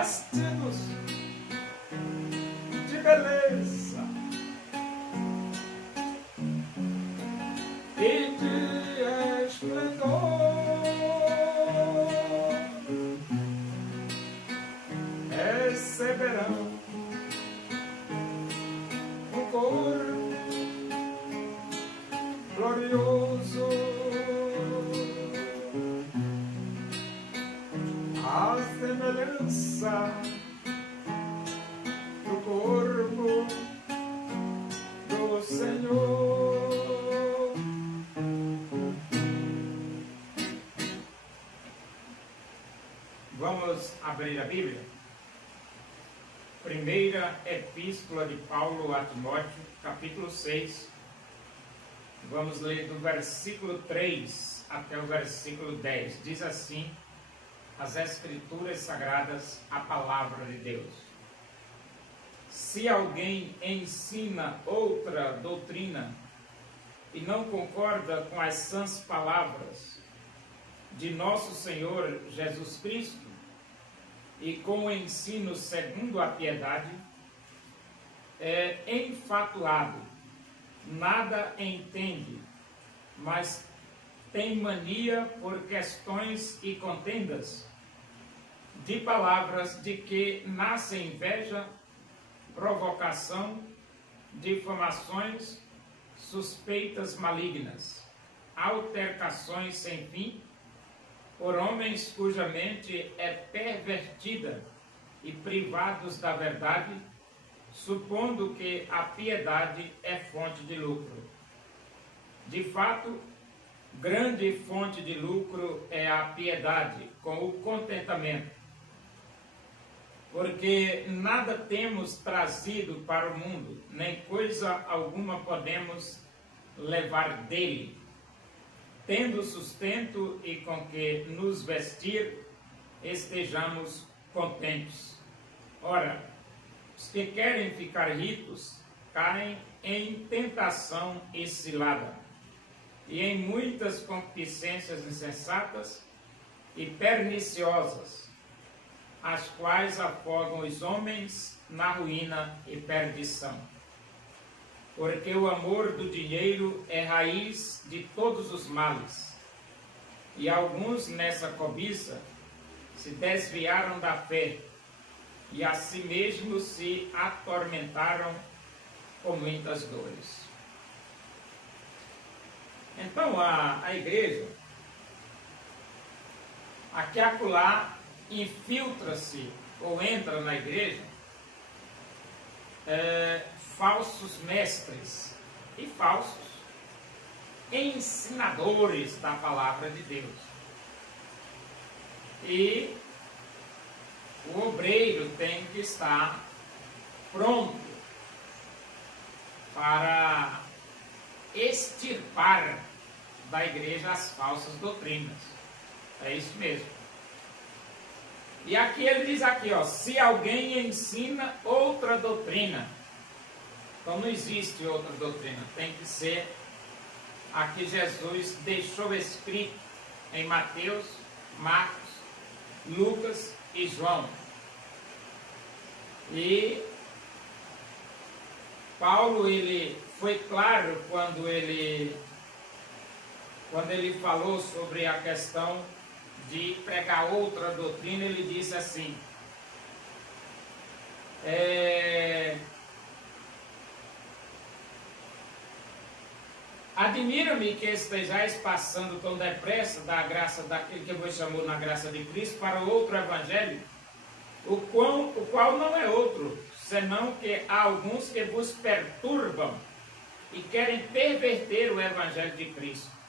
veste-nos de beleza e de esplendor. Receberão um corpo glorioso, a semelhança do corpo do Senhor. Vamos abrir a Bíblia. Primeira Epístola de Paulo a Timóteo, capítulo 6. Vamos ler do versículo 3 até o versículo 10. Diz assim as Escrituras Sagradas, a palavra de Deus. Se alguém ensina outra doutrina e não concorda com as sãs palavras de nosso Senhor Jesus Cristo e com o ensino segundo a piedade, é enfatuado, nada entende, mas tem mania por questões e contendas de palavras de que nasce inveja, provocação, difamações, suspeitas malignas, altercações sem fim, por homens cuja mente é pervertida e privados da verdade, supondo que a piedade é fonte de lucro. De fato, grande fonte de lucro é a piedade, com o contentamento. Porque nada temos trazido para o mundo, nem coisa alguma podemos levar dele. Tendo sustento e com que nos vestir, estejamos contentes. Ora, os que querem ficar ricos caem em tentação e cilada, e em muitas concupiscências insensatas e perniciosas, as quais afogam os homens na ruína e perdição. Porque o amor do dinheiro é raiz de todos os males, e alguns nessa cobiça se desviaram da fé, e a si mesmos se atormentaram com muitas dores. Então a igreja, aqui e acolá, infiltra-se ou entra na igreja falsos mestres e falsos ensinadores da palavra de Deus. E o obreiro tem que estar pronto para extirpar da igreja as falsas doutrinas. É isso mesmo. E aqui ele diz aqui, ó, se alguém ensina outra doutrina. Então não existe outra doutrina, tem que ser a que Jesus deixou escrito em Mateus, Marcos, Lucas e João. E Paulo, ele foi claro quando ele falou sobre a questão de pregar outra doutrina. Ele disse assim, admira-me que estejais passando tão depressa da graça daquele que vos chamou na graça de Cristo para outro evangelho, o qual não é outro, senão que há alguns que vos perturbam e querem perverter o evangelho de Cristo.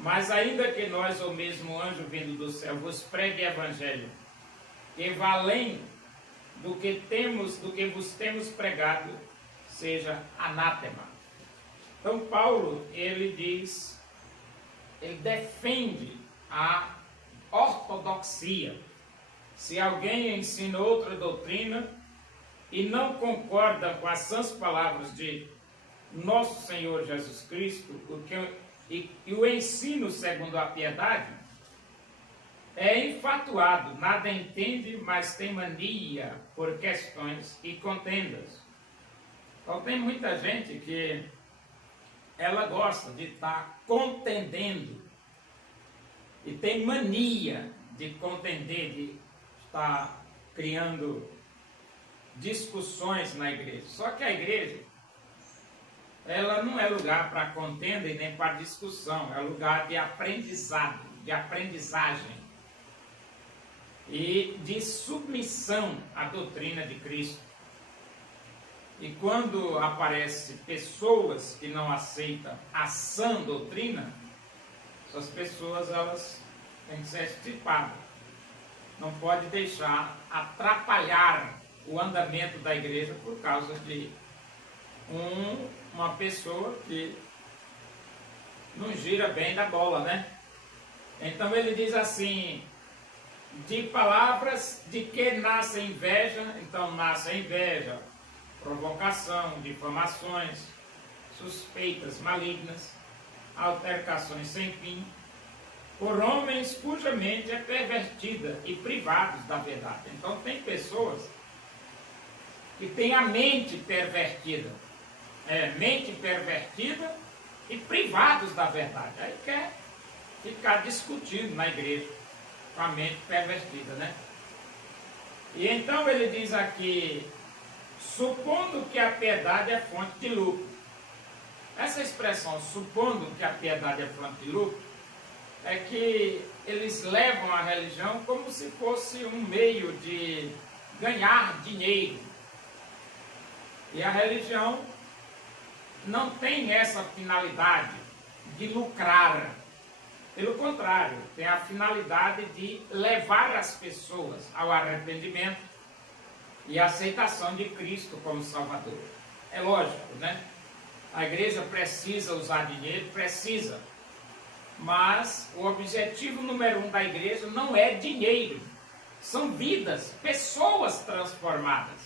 Mas ainda que nós, ou mesmo anjo vindo do céu, vos pregue evangelho, que vá além do que vos temos pregado, seja anátema. Então Paulo, ele defende a ortodoxia. Se alguém ensina outra doutrina e não concorda com as sãs palavras de nosso Senhor Jesus Cristo, e o ensino segundo a piedade, é enfatuado, nada entende, mas tem mania por questões e contendas. Então tem muita gente que ela gosta de estar contendendo e tem mania de contender, de estar criando discussões na igreja. Só que a igreja, ela não é lugar para contenda e nem para discussão, é lugar de aprendizado, de aprendizagem e de submissão à doutrina de Cristo. E quando aparecem pessoas que não aceitam a sã doutrina, essas pessoas elas têm que ser extirpadas. Não pode deixar atrapalhar o andamento da igreja por causa de uma pessoa que não gira bem da bola, né? Então ele diz assim, de palavras de que nasce inveja, então nasce a inveja, provocação, difamações, suspeitas malignas, altercações sem fim, por homens cuja mente é pervertida e privados da verdade. Então tem pessoas que têm a mente pervertida, mente pervertida e privados da verdade. Aí quer ficar discutindo na igreja com a mente pervertida, né? E então ele diz aqui, supondo que a piedade é fonte de lucro. Essa expressão, supondo que a piedade é fonte de lucro, é que eles levam a religião como se fosse um meio de ganhar dinheiro. E a religião não tem essa finalidade de lucrar. Pelo contrário, tem a finalidade de levar as pessoas ao arrependimento e a aceitação de Cristo como Salvador. É lógico, né? A igreja precisa usar dinheiro, precisa. Mas o objetivo número 1 da igreja não é dinheiro. São vidas, pessoas transformadas.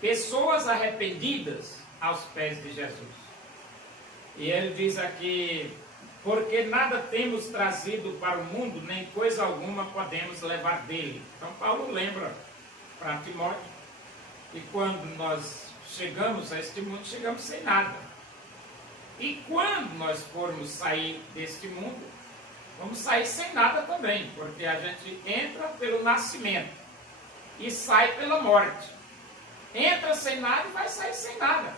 Pessoas arrependidas aos pés de Jesus. E ele diz aqui, porque nada temos trazido para o mundo, nem coisa alguma podemos levar dele. Então Paulo lembra para Timóteo que quando nós chegamos a este mundo, chegamos sem nada. E quando nós formos sair deste mundo, vamos sair sem nada também, porque a gente entra pelo nascimento e sai pela morte. Entra sem nada e vai sair sem nada.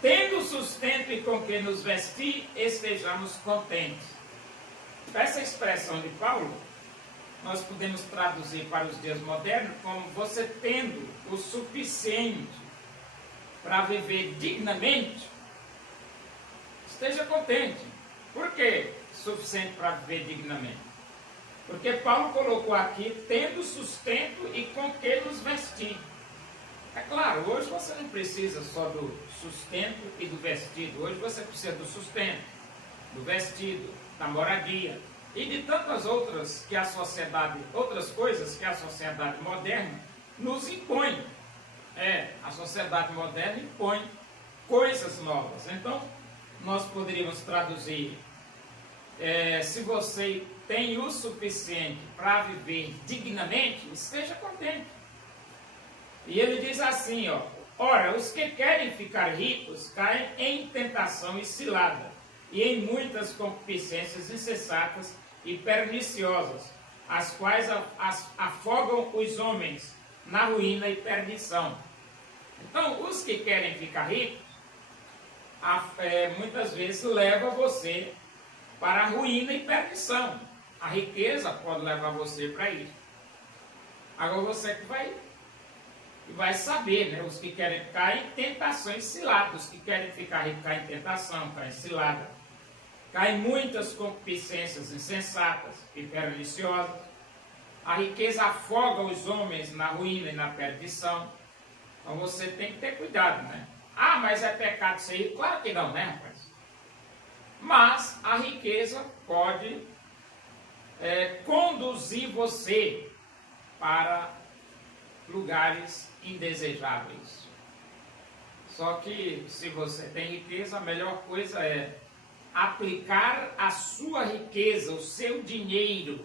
Tendo sustento e com que nos vestir, estejamos contentes. Essa expressão de Paulo, nós podemos traduzir para os dias modernos como você tendo o suficiente para viver dignamente, esteja contente. Por que suficiente para viver dignamente? Porque Paulo colocou aqui, tendo sustento e com que nos vestir. É claro, hoje você não precisa só do sustento e do vestido. Hoje você precisa do sustento, do vestido, da moradia e de tantas outras que a sociedade, outras coisas que a sociedade moderna nos impõe. A sociedade moderna impõe coisas novas. Então, nós poderíamos traduzir, se você tem o suficiente para viver dignamente, esteja contente. E ele diz assim, ora, os que querem ficar ricos caem em tentação e cilada, e em muitas concupiscências insensatas e perniciosas, as quais afogam os homens na ruína e perdição. Então, os que querem ficar ricos, muitas vezes leva você para a ruína e perdição. A riqueza pode levar você para isso. Agora você que vai saber, né? Os que querem cair em tentações ciladas, os que querem ficar ricos caem em tentação, caem em cilada. Caem muitas concupiscências insensatas e perniciosas. A riqueza afoga os homens na ruína e na perdição. Então você tem que ter cuidado, né? Ah, mas é pecado ser rico? Claro que não, né, rapaz? Mas a riqueza pode conduzir você para lugares indesejáveis. Só que se você tem riqueza, a melhor coisa é aplicar a sua riqueza, o seu dinheiro,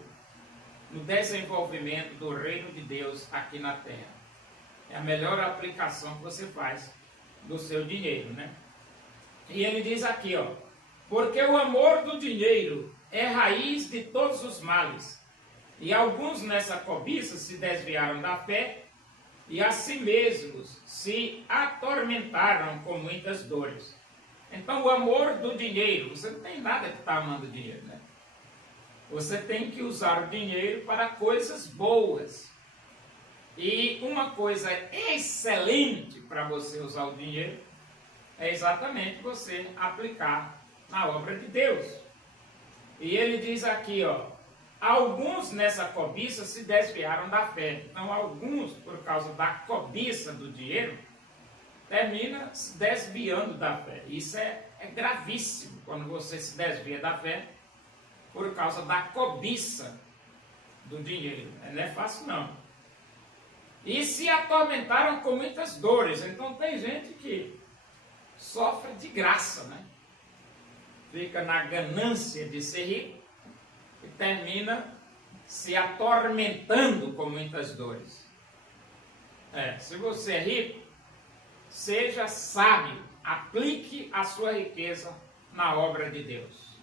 no desenvolvimento do reino de Deus aqui na terra. É a melhor aplicação que você faz do seu dinheiro, né? E ele diz aqui, ó, porque o amor do dinheiro é raiz de todos os males, e alguns nessa cobiça se desviaram da fé e a si mesmos se atormentaram com muitas dores. Então o amor do dinheiro, você não tem nada que está amando dinheiro, né? Você tem que usar o dinheiro para coisas boas. E uma coisa excelente para você usar o dinheiro é exatamente você aplicar na obra de Deus. E ele diz aqui, ó, alguns nessa cobiça se desviaram da fé. Então, alguns, por causa da cobiça do dinheiro, termina se desviando da fé. Isso é gravíssimo, quando você se desvia da fé por causa da cobiça do dinheiro. Não é fácil, não. E se atormentaram com muitas dores. Então, tem gente que sofre de graça, né? Fica na ganância de ser rico e termina se atormentando com muitas dores. Se você é rico, seja sábio, aplique a sua riqueza na obra de Deus.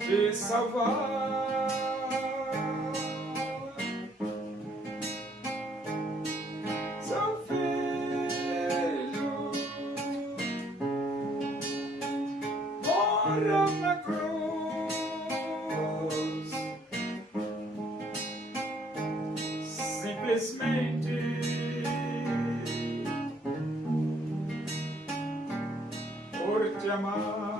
Te salvar, seu filho mora na cruz, simplesmente por te amar.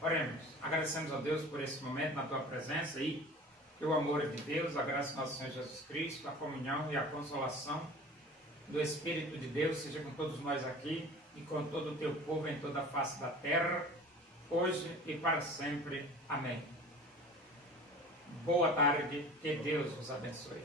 Oremos, agradecemos a Deus por esse momento na tua presença e pelo amor de Deus, a graça do nosso Senhor Jesus Cristo, a comunhão e a consolação do Espírito de Deus seja com todos nós aqui e com todo o teu povo em toda a face da terra, hoje e para sempre. Amém. Boa tarde, que Deus vos abençoe.